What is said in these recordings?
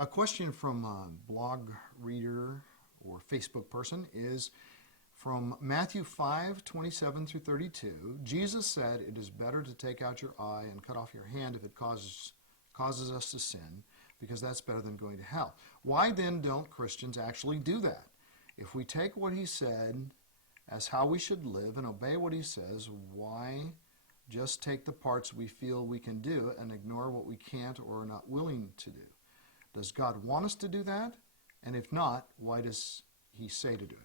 A question from a blog reader or Facebook person is from Matthew 5:27 through 32. Jesus said, "It is better to take out your eye and cut off your hand if it causes us to sin, because that's better than going to hell." Why then don't Christians actually do that? If we take what he said as how we should live and obey what he says, why just take the parts we feel we can do and ignore what we can't or are not willing to do? Does God want us to do that? And if not, why does he say to do it?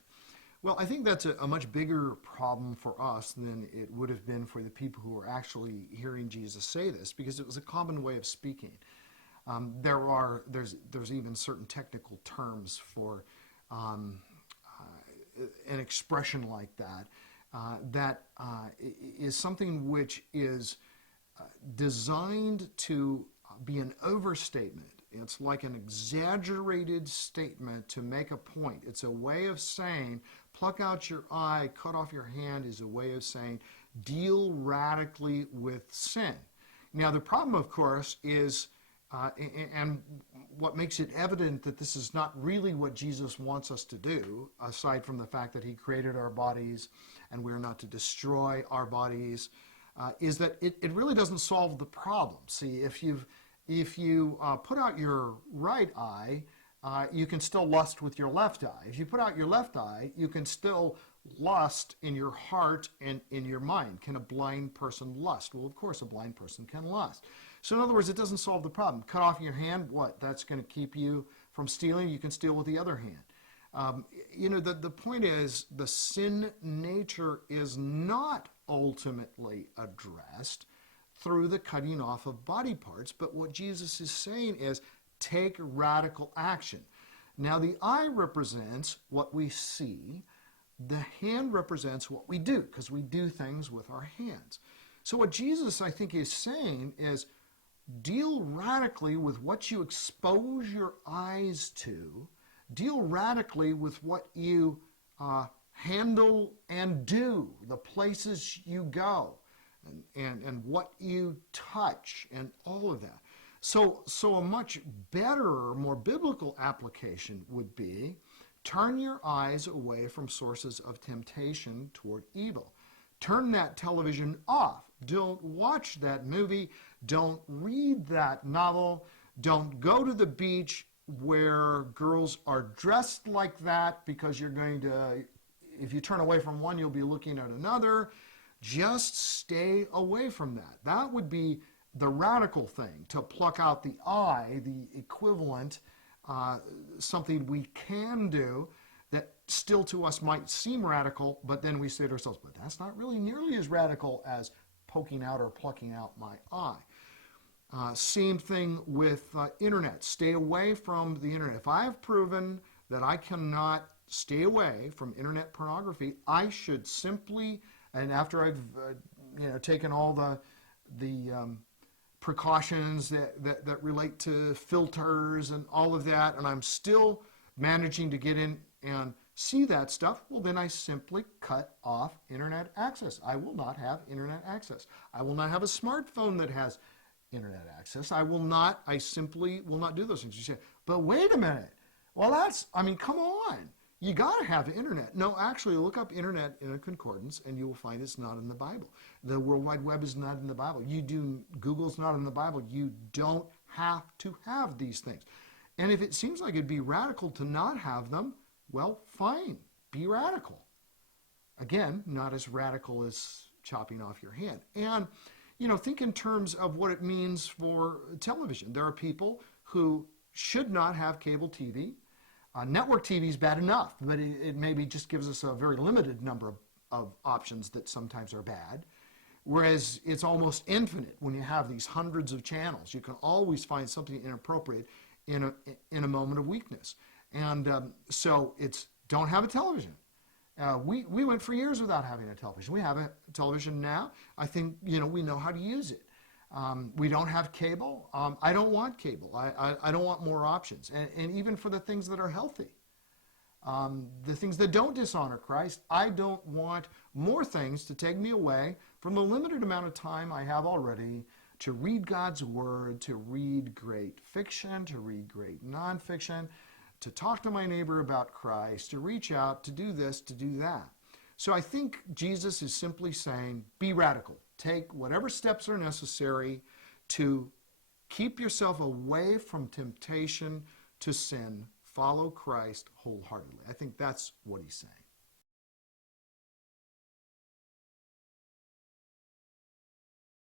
Well, I think that's a much bigger problem for us than it would have been for the people who were actually hearing Jesus say this, because it was a common way of speaking. There's even certain technical terms for an expression like that that is something which is designed to be an overstatement. It's like an exaggerated statement to make a point. It's a way of saying, pluck out your eye, cut off your hand, is a way of saying, deal radically with sin. Now, the problem, of course, is, and what makes it evident that this is not really what Jesus wants us to do, aside from the fact that he created our bodies and we're not to destroy our bodies, is that it really doesn't solve the problem. See, if you put out your right eye, you can still lust with your left eye. If you put out your left eye, you can still lust in your heart and in your mind. Can a blind person lust? Well, of course, a blind person can lust. So in other words, it doesn't solve the problem. Cut off your hand, what? That's going to keep you from stealing. You can steal with the other hand. The point is, the sin nature is not ultimately addressed through the cutting off of body parts, but what Jesus is saying is take radical action. Now, the eye represents what we see. The hand represents what we do, because we do things with our hands. So what Jesus, I think, is saying is deal radically with what you expose your eyes to. Deal radically with what you handle and do, the places you go, and what you touch, and all of that. So a much better, more biblical application would be turn your eyes away from sources of temptation toward evil. Turn that television off. Don't watch that movie. Don't read that novel. Don't go to the beach where girls are dressed like that, because you're going to, if you turn away from one, you'll be looking at another. Just stay away from that. That would be the radical thing, to pluck out the eye, the equivalent, something we can do that still to us might seem radical, but then we say to ourselves, but that's not really nearly as radical as poking out or plucking out my eye. Same thing with internet. Stay away from the internet. If I have proven that I cannot stay away from internet pornography, I should simply, and after I've taken all the precautions that relate to filters and all of that, and I'm still managing to get in and see that stuff, well, then I simply cut off internet access. I will not have internet access. I will not have a smartphone that has internet access. I simply will not do those things. You say, but wait a minute. Well, come on. You got to have internet. No, actually, look up internet in a concordance, and you will find it's not in the Bible. The World Wide Web is not in the Bible. Google's not in the Bible. You don't have to have these things. And if it seems like it'd be radical to not have them, well, fine, be radical. Again, not as radical as chopping off your hand. And, think in terms of what it means for television. There are people who should not have cable TV. Network TV is bad enough, but it maybe just gives us a very limited number of options that sometimes are bad. Whereas it's almost infinite when you have these hundreds of channels. You can always find something inappropriate in a moment of weakness. And so it's don't have a television. We went for years without having a television. We have a television now. I think we know how to use it. We don't have cable. I don't want cable. I don't want more options. And even for the things that are healthy, the things that don't dishonor Christ, I don't want more things to take me away from the limited amount of time I have already to read God's Word, to read great fiction, to read great nonfiction, to talk to my neighbor about Christ, to reach out, to do this, to do that. So I think Jesus is simply saying, be radical. Take whatever steps are necessary to keep yourself away from temptation to sin. Follow Christ wholeheartedly. I think that's what he's saying.